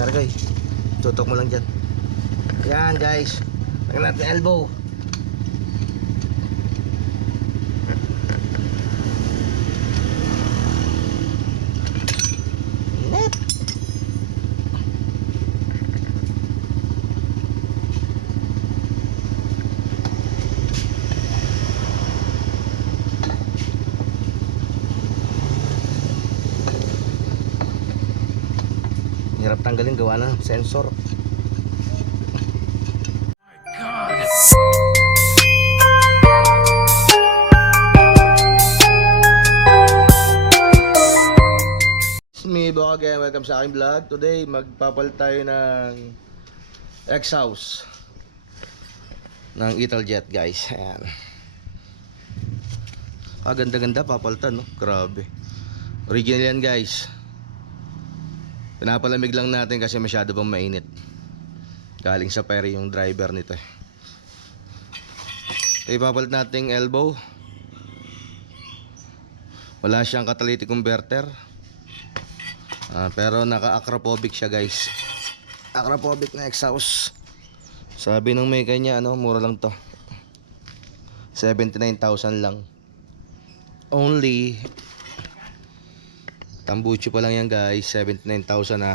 Karagay, tutok mo lang dyan. Yan guys, lagyan natin elbow. Init. Hirap tanggalin, gawa ng sensor. It's me, Bok again. Welcome sa aking vlog. Today, magpapalit tayo ng exhaust ng Italjet, guys. Ayan. Ganda-ganda, papalitan, no? Grabe. Original yan, guys. Pinapalamig lang natin kasi masyado pang mainit. Galing sa pere yung driver nito eh. So, ipapalit natin elbow. Wala siyang catalytic converter. Pero naka-acrophobic siya, guys. Acrophobic na exhaust. Sabi ng may kanya, mura lang to. 79,000 lang. Only. Tambucho pa lang yan, guys. 79,000 na.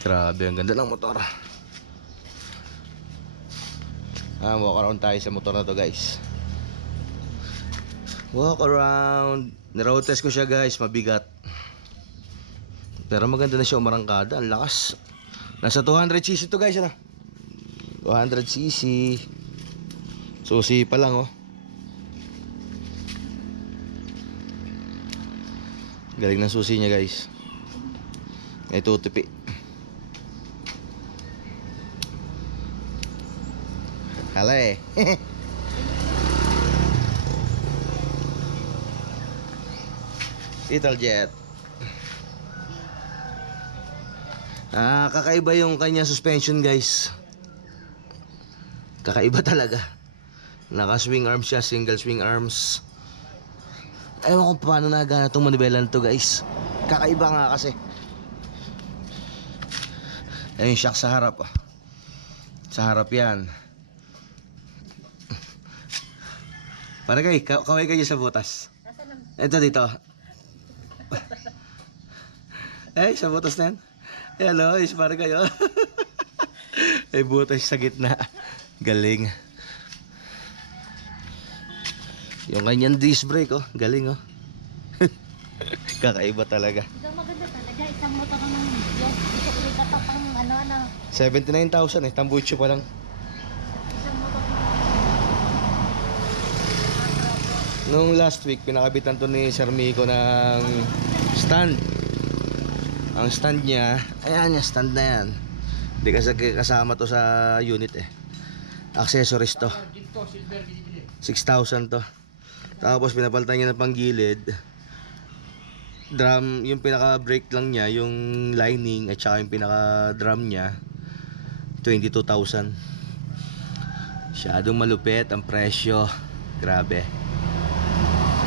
Grabe, ang ganda ng motor. Walk around tayo sa motor na to, guys. Walk around. Niroad test ko siya, guys. Mabigat. Pero maganda na siya umarangkada. Ang lakas. Nasa 200cc to, guys. 200cc. Susi pa lang, oh. Galing ng susi niya, guys. May tutupi. Hala eh. Italjet. Kakaiba yung kanya suspension, guys. Kakaiba talaga. Naka swing arms siya, single swing arms. Ewan ko paano nagana itong manibela na to, guys. Kakaiba nga kasi. Ayun yung shock sa harap. Sa harap yan. Paragay, kaway kayo sa butas. Ito dito. Sa butas na yan. Hello, paragay, oh. Ay, butas sa gitna. Galing. Yung kanyang disc brake, oh. Galing, oh. Kakaiba talaga. Ito maganda talaga. Isang motor ng Diyos. Isa pa pang ano. 79,000 eh. Tambucho pa lang. Isang motor ng... Nung last week, pinakabitan to ni Sir Miko ng stand. Ang stand niya, ayan yung stand na yan. Hindi kasi kasama to sa unit eh. Accessories to. 6,000 to. Tapos pinapalitan niya ng panggilid. Drum, yung pinaka brake lang niya, yung lining at saka yung pinaka drum niya, 22,000. Masyadong malupit ang presyo. Grabe.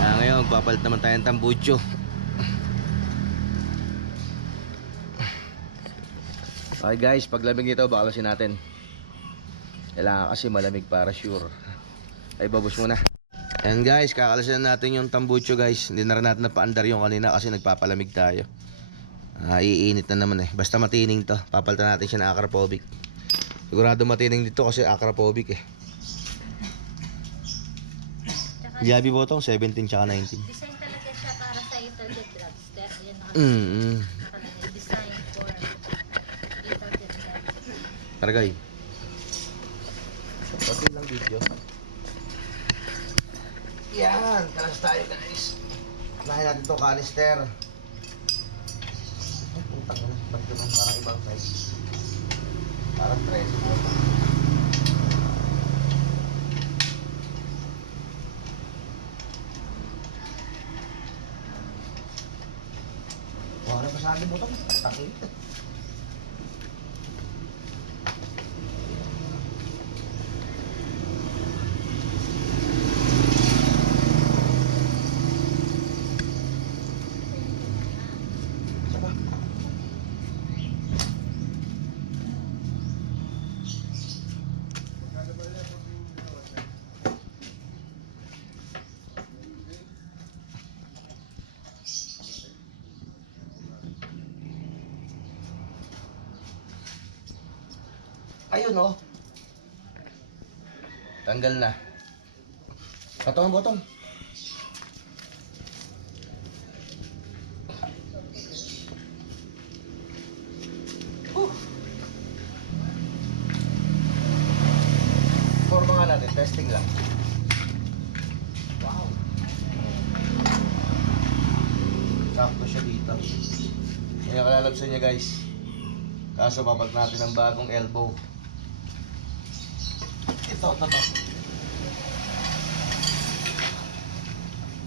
Ngayon, papalit naman tayo ng tambucho. Okay, guys, paglamig nito, bakalasin natin. Kailangan kasi malamig para sure. Ay, babos muna. Ayan, guys, kakalasin natin yung tambucho, guys. Hindi na rin natin napaandar yung kanina kasi nagpapalamig tayo. Iinit na naman eh. Basta matining to. Papalitan natin siya ng acrophobic. Sigurado matining dito kasi acrophobic eh. Yabi botong 17 tsaka 19. Design talaga siya para sa Italjet Dragster. Yan nakalagay. Design for Italjet Dragster. Karagay. Pati lang video. Yan, kalas tayo, guys. Unahin natin itong canister. Ay, putang na. Ba't naman parang ibang size? Parang 13. Wala pa sa akin mo ito. Takit. Saka. Ayun oh. Tanggal na. Patong ang botong. Forma nga natin, testing lang. Wow. Sakto siya dito. Yan ang kalalabsan niya guys. Kaso papat natin ang bagong elbow. Ito.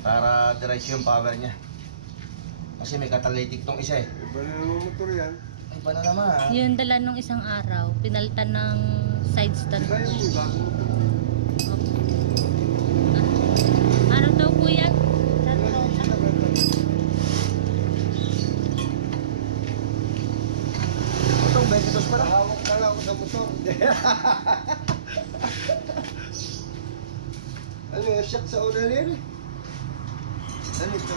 Para diretso yung power niya. Kasi may catalytic tong isa eh. Iba na naman motor yan. Iba na naman. Yung dala nung isang araw, pinalitan ng side stand. Iba yung bagong motor. Ano daw po yan? Itong 22 pala. Hawak na lang ako sa motor. Ano yung shock sa unahan? Ano ito?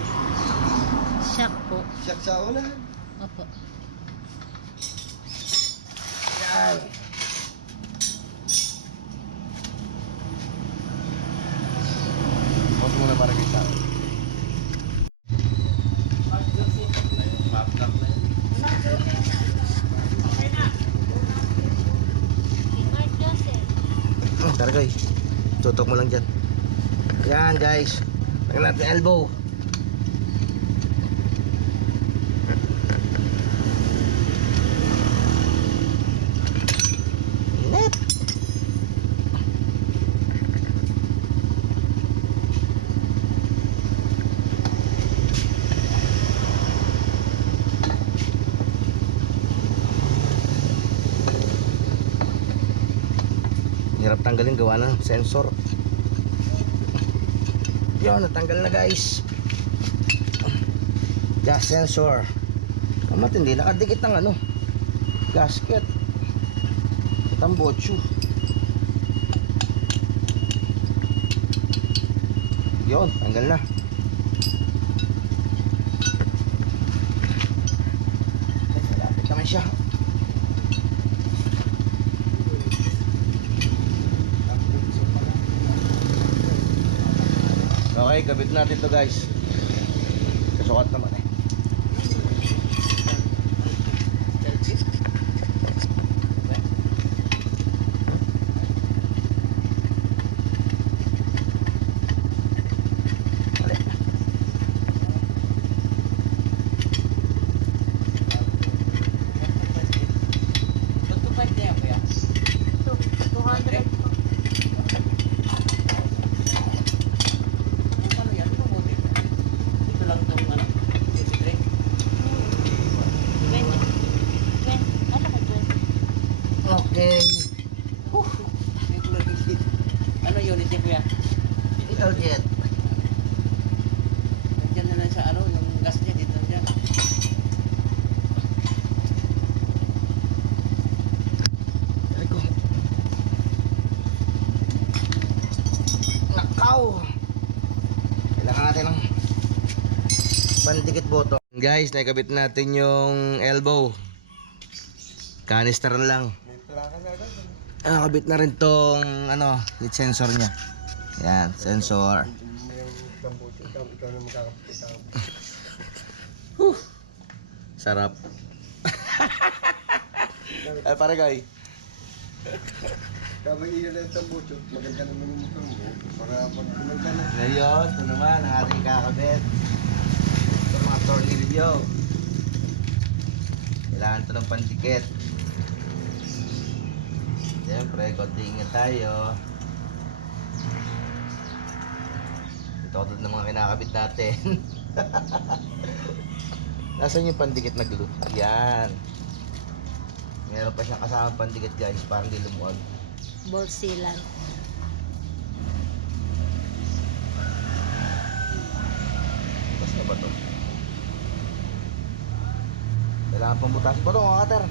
Shock po. Shock sa unahan? Opo. Yan. Huwag muna para kita. Map lang na yun. Si Mark Joseph. Tara guys. Tutok mo lang dyan. Yan guys. Tanggal natin elbow. Init. Hirap tanggalin, gawa ng sensor. Yun, natanggal na guys. Gas sensor. Ang matindi, nakadikit ng ano, gasket. Tambotso. Yun, tanggal na. Malapit naman siya. Okay, kabit natin to guys. Kasukat naman eh. Dali. Ito, 200 po. Ano ka dyan? Okay. Ano unit niya kuya? Little jet. Nandiyan na lang sa ano, yung gas niya dito nandiyan. Ay ko. Nakaw. Kailangan natin ng pandikit boto. Guys, nakikabit natin yung elbow. Canister na lang. May plaka na agad. Nakabit na rin tong ano, heat sensor niya. Yan, sensor. May tambucho. Ikaw na makakapit. Sarap. Ay, para guy. Kapag ilan ang tambucho, maganda naman yung motor mo. Para pag kumaganda na. Ngayon, ito naman ang ating kakabit. Ito mga tornilyo. Kailangan ito ng pandikit. Siyempre, konti ingat tayo. Ito ako ng mga kinakabit natin. Nasaan yung pandikit na glue? Yan. Meron pa siyang kasamang pandikit guys, para hindi lumuwag. Ball sealant. Basta na ba ito? Kailangan pang butasin pa ito mga kater.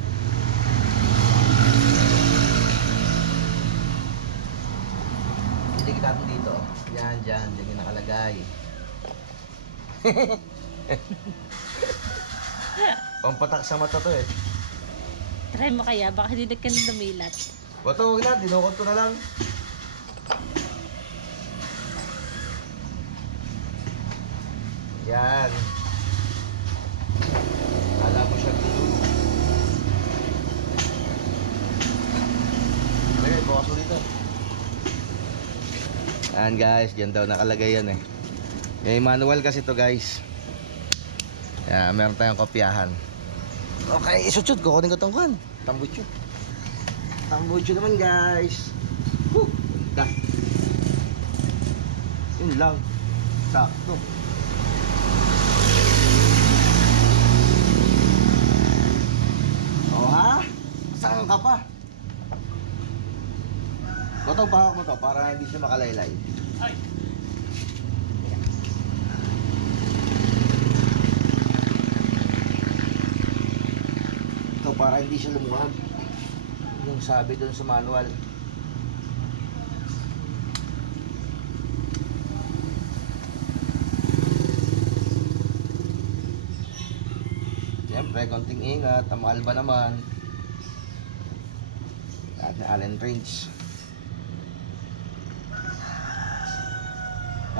Didikit natin dito. Yan, dyan yung nakalagay. Pampatak sa mata to eh. Try mo kaya, baka hindi ka na dumilat. Bato, huwag na. Dinukot ko na lang. Yan. Kala mo siya gulo. Okay, bukas ulit ito. Yan guys, dyan daw nakalagay yan eh. May manual kasi to guys. Yan, meron tayong kopyahan. Okay, isutsyot. Kukunin ko tong kan. Tambucho. Tambucho naman guys. Woo! Da. Yun lang. Sakto. Oh ha? Saan ka pa? Ito, bahak mo to para hindi siya makalaylay. Ay! Ito para hindi siya lumuwag. Yung sabi doon sa manual. Siyempre, konting ingat. Ang mahal ba naman? At na Allen wrench.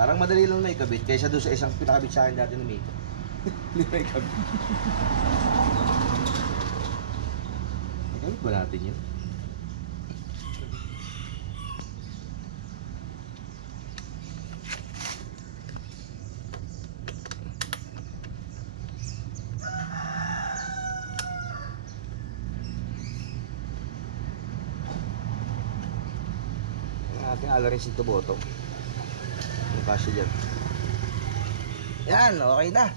Parang madali lang may kabit kaysa doon sa isang pinakabit sa akin dati ng Miko. Hindi may kabit. Kabit ba natin yun? Ang ating alarin si Tuboto. Yung kasi dyan. Yan, okay na.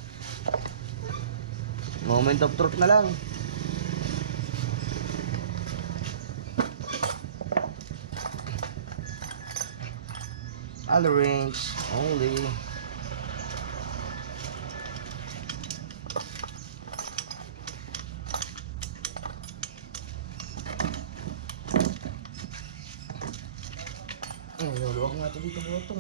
Moment of truth na lang. All rings only. Ay, luluwag natin dito mo ito.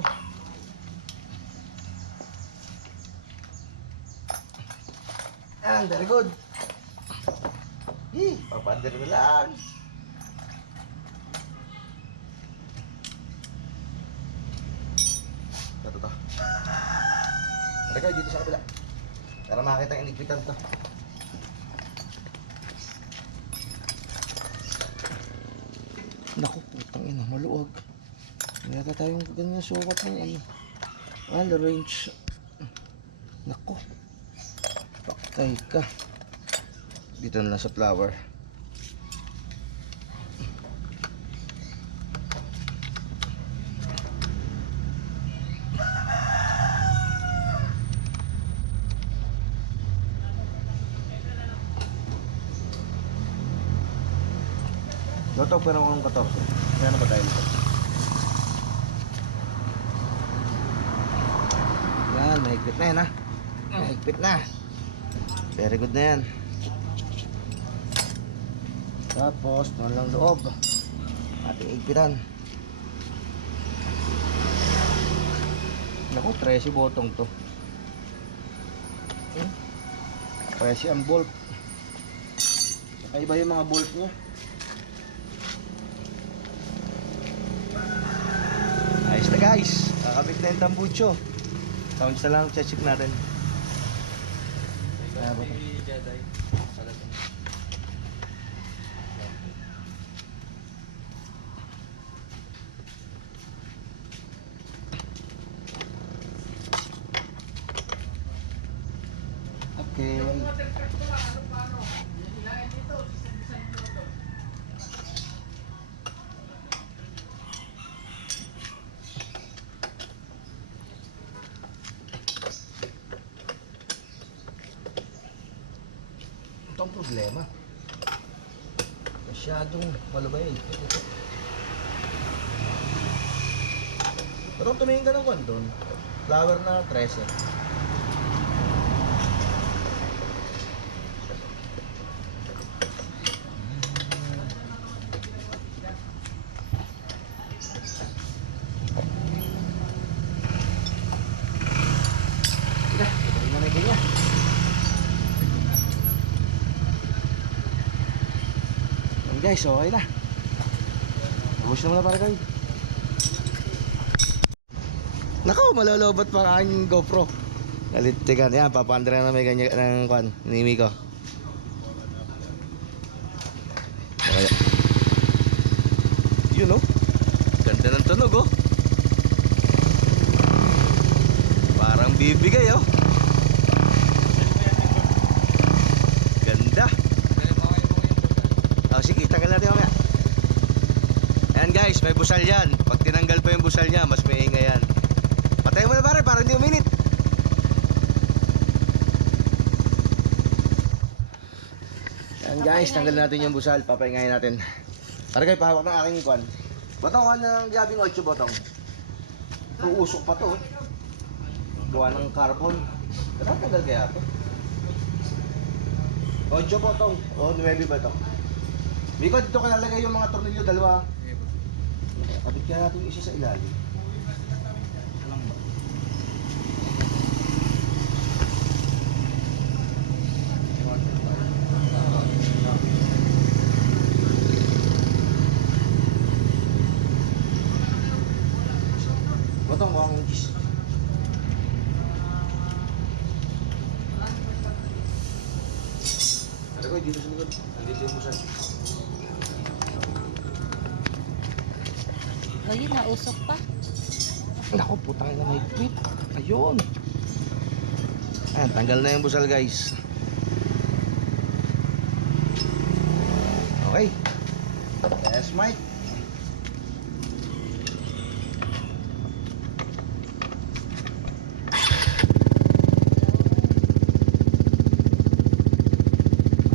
Yan, very good. Papander mo lang. Ito. Teka, dito sa kabila. Para makita ang inigpitan to. Naku, putang ina, maluwag. May yata tayong ganyan sukat ng ano. All range. Naku. Paktay ka. Dito na lang sa flower. Loto pa naman ng 14. Kaya na ba tayo dito? Yan, mahigpit na yan ha. Mahigpit na. Very good na yan. Tapos, doon lang loob. Ating higpitan. Naku, 13 botong to. 13 ang bolt. Kakaiba yung mga bolt niya. Ayos na guys, kakabit na yung tambucho. Sounds na lang, check natin. Okay. Ito ang problema. Masyadong malubay. Pero tumingin ka ng kwan doon. Flower na 13. Guys, okay na. Push na muna para kayo. Nako, malolobat pa ang aking GoPro. Nalitigan. Yan, papandra na may ganyan ng kwan, ni Miko. Okay. Yun oh. Ganda ng tunog oh. Parang bibigay oh. Ganda. Oh, sige, tanggal natin mamaya. Ayan guys, may busal yan. Pag tinanggal pa yung busal niya, mas may ingay yan. Patay mo na pare, para hindi uminit. Ayan guys, tanggal natin yung busal. Papaingayin natin. Para kayo, pahawak ng aking kwan. Botong, ano ng gabing 8 botong? Uusok pa to. Gawa ng carbon. Tagal kaya to? 8 botong. O, 9 ba to? Miko, dito ka nalagay yung mga tornilyo, dalawa. Kapit kaya natin yung isa sa ilalim. Botong, kuha kong gis. Ano ko, dito sa likod. Dito yung busan. Ayun, nausok pa. Naku, putang ina, may tweet. Ayun. Ayan, tanggal na yung busal guys. Okay. Yes, Mike.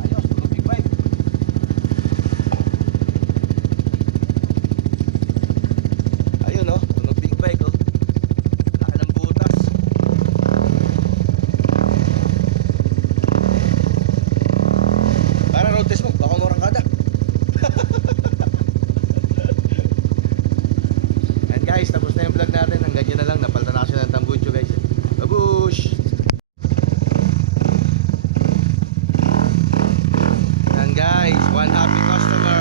Ayos, tulog big bike. Ayun oh, tunog big bike oh. Laki ng butas. Para road test mo, baka murang kada. And guys, tapos na yung vlog natin. Hanggang dyan na lang, napalitan na kasi ng tambucho guys. Babush! And guys, one happy customer.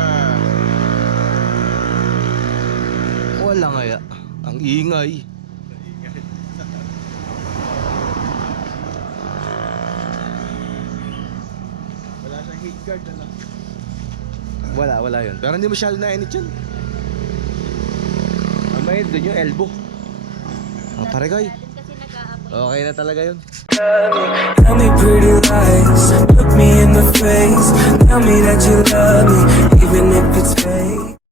Wala ngaya. Ang ingay. Wala siyang heat guard na lang. Wala yun. Pero hindi masyado na-init yun. Ang mahit doon yung elbow. Ang paregay. Kasi nag-aapoy. Okay na talaga yun. Tell me pretty lies, look me in the face. Tell me that you love me, even if it's fake.